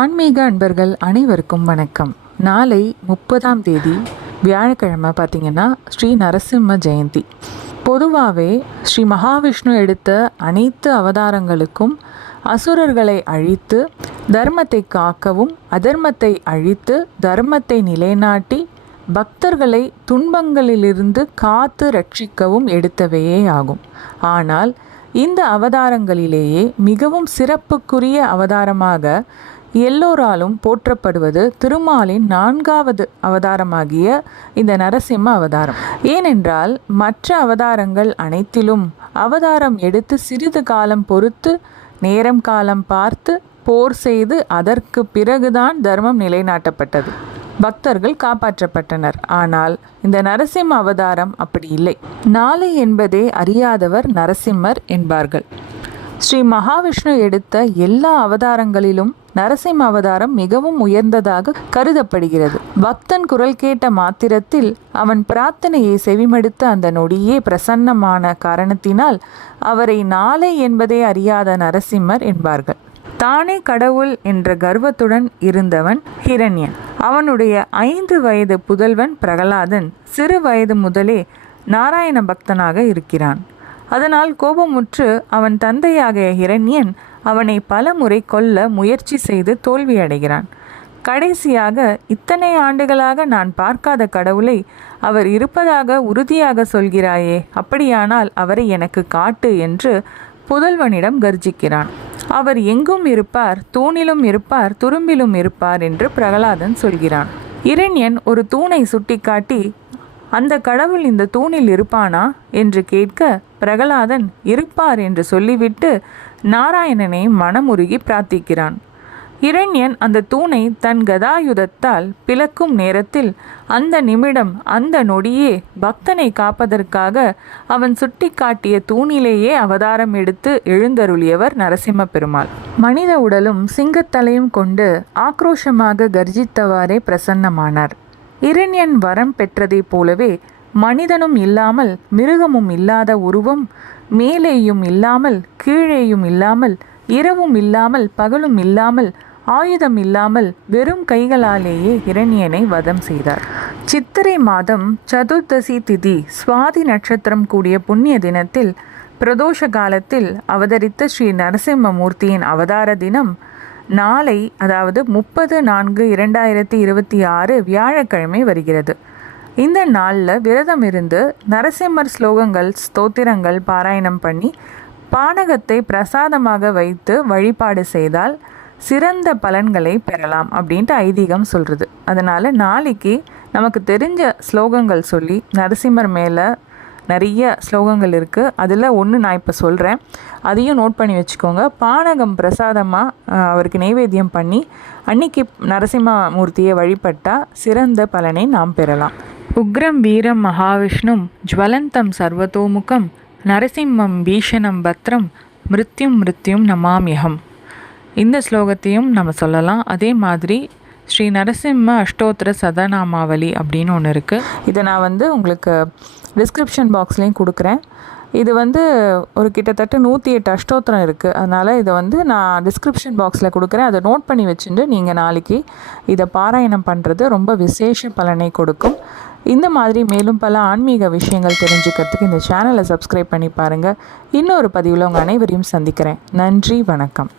ஆன்மீக அன்பர்கள் அனைவருக்கும் வணக்கம். நாளை 30ஆம் தேதி வியாழக்கிழமை பார்த்திங்கன்னா ஸ்ரீ நரசிம்ம ஜெயந்தி. பொதுவாகவே ஸ்ரீ மகாவிஷ்ணு எடுத்த அனைத்து அவதாரங்களுக்கும் அசுரர்களை அழித்து தர்மத்தை காக்கவும், அதர்மத்தை அழித்து தர்மத்தை நிலைநாட்டி பக்தர்களை துன்பங்களிலிருந்து காத்து ரட்சிக்கவும் எடுத்தவையே ஆகும். ஆனால் இந்த அவதாரங்களிலேயே மிகவும் சிறப்புக்குரிய அவதாரமாக எல்லோராலும் போற்றப்படுவது திருமாலின் 4வது அவதாரமாகிய இந்த நரசிம்ம அவதாரம். ஏனென்றால் மற்ற அவதாரங்கள் அனைத்திலும் அவதாரம் எடுத்து சிறிது காலம் பொறுத்து நேரம் காலம் பார்த்து போர் செய்து அதற்கு பிறகுதான் தர்மம் நிலைநாட்டப்பட்டது, பக்தர்கள் காப்பாற்றப்பட்டனர். ஆனால் இந்த நரசிம்ம அவதாரம் அப்படி இல்லை. நாளை என்பதே அறியாதவர் நரசிம்மர் என்பார்கள். ஸ்ரீ மகாவிஷ்ணு எடுத்த எல்லா அவதாரங்களிலும் நரசிம்ம அவதாரம் மிகவும் உயர்ந்ததாக கருதப்படுகிறது. பக்தன் குரல் கேட்ட மாத்திரத்தில் அவன் பிரார்த்தனையை செவிமடுத்த அந்த நொடியே பிரசன்னமான காரணத்தினால் அவரை நாளை என்பதே அறியாத நரசிம்மர் என்பார்கள். தானே கடவுள் என்ற கர்வத்துடன் இருந்தவன் ஹிரண்யன். அவனுடைய 5 வயது புதல்வன் பிரகலாதன் சிறு வயது முதலே நாராயண பக்தனாக இருக்கிறான். அதனால் கோபமுற்று அவன் தந்தையாகிய ஹிரண்யன் அவனை பல முறை கொல்ல முயற்சி செய்து தோல்வியடைகிறான். கடைசியாக இத்தனை ஆண்டுகளாக நான் பார்க்காத கடவுளை அவர் இருப்பதாக உறுதியாக சொல்கிறாயே, அப்படியானால் அவரை எனக்கு காட்டு என்று புதல்வனிடம் கர்ஜிக்கிறான். அவர் எங்கும் இருப்பார், தூணிலும் இருப்பார், துரும்பிலும் இருப்பார் என்று பிரகலாதன் சொல்கிறான். இரண்யன் ஒரு தூணை சுட்டிக்காட்டி அந்த கடவுள் இந்த தூணில் இருப்பானா என்று கேட்க பிரகலாதன் இருப்பார் என்று சொல்லிவிட்டு நாராயணனை மனமுருகி பிரார்த்திக்கிறான். இரண்யன் அந்த தூணை தன் கதாயுதத்தால் பிளக்கும் நேரத்தில் அந்த நிமிடம் அந்த நொடியே பக்தனை காப்பதற்காக அவன் சுட்டிக்காட்டிய தூணிலேயே அவதாரம் எடுத்து எழுந்தருளியவர் நரசிம்ம பெருமாள். மனித உடலும் சிங்கத்தலையும் கொண்டு ஆக்ரோஷமாக கர்ஜித்தவாறே பிரசன்னமானார். இரண்யன் வரம் பெற்றதைப் போலவே மனிதனும் இல்லாமல் மிருகமும் இல்லாத உருவம், மேலேயும் இல்லாமல் கீழேயும் இல்லாமல், இரவும் இல்லாமல் பகலும் இல்லாமல், ஆயுதம் இல்லாமல் வெறும் கைகளாலேயே இரண்யனை வதம் செய்தார். சித்திரை மாதம் சதுர்தசி திதி சுவாதி நட்சத்திரம் கூடிய புண்ணிய தினத்தில் பிரதோஷ காலத்தில் அவதரித்த ஸ்ரீ நரசிம்ம மூர்த்தியின் அவதார தினம் நாளை, அதாவது 30/4/2026 வியாழக்கிழமை வருகிறது. இந்த நாளில் விரதம் இருந்து நரசிம்மர் ஸ்லோகங்கள், ஸ்தோத்திரங்கள் பாராயணம் பண்ணி பானகத்தை பிரசாதமாக வைத்து வழிபாடு செய்தால் சிறந்த பலன்களை பெறலாம் அப்படின்ட்டு ஐதீகம் சொல்கிறது. அதனால் நாளைக்கு நமக்கு தெரிஞ்ச ஸ்லோகங்கள் சொல்லி, நரசிம்மர் மேலே நிறைய ஸ்லோகங்கள் இருக்குது, அதில் ஒன்று நான் இப்போ சொல்கிறேன், அதையும் நோட் பண்ணி வச்சுக்கோங்க. பானகம் பிரசாதமாக அவருக்கு நைவேத்தியம் பண்ணி அன்னைக்கு நரசிம்ம மூர்த்தியை வழிபட்டால் சிறந்த பலனை நாம் பெறலாம். உக்ரம் வீரம் மகாவிஷ்ணும் ஜ்வலந்தம் சர்வதோமுகம் நரசிம்மம் பீஷணம் பத்ரம் மிருத்யும் மிருத்யும் நமாம்யகம். இந்த ஸ்லோகத்தையும் நம்ம சொல்லலாம். அதே மாதிரி ஸ்ரீ நரசிம்ம அஷ்டோத்திர சதநாமாவளி அப்படின்னு ஒன்று இருக்குது. இதை நான் உங்களுக்கு டிஸ்கிரிப்ஷன் பாக்ஸ்லேயும் கொடுக்குறேன். இது ஒரு கிட்டத்தட்ட 108 அஷ்டோத்திரம் இருக்குது. அதனால் இதை நான் டிஸ்கிரிப்ஷன் பாக்ஸில் கொடுக்குறேன். அதை நோட் பண்ணி வச்சுட்டு நீங்கள் நாளைக்கு இதை பாராயணம் பண்ணுறது ரொம்ப விசேஷ பலனை கொடுக்கும். இந்த மாதிரி மேலும் பல ஆன்மீக விஷயங்கள் தெரிஞ்சுக்கிறதுக்கு இந்த சேனலை சப்ஸ்கிரைப் பண்ணி பாருங்கள். இன்னொரு பதிவில் உங்கள் அனைவரையும் சந்திக்கிறேன். நன்றி, வணக்கம்.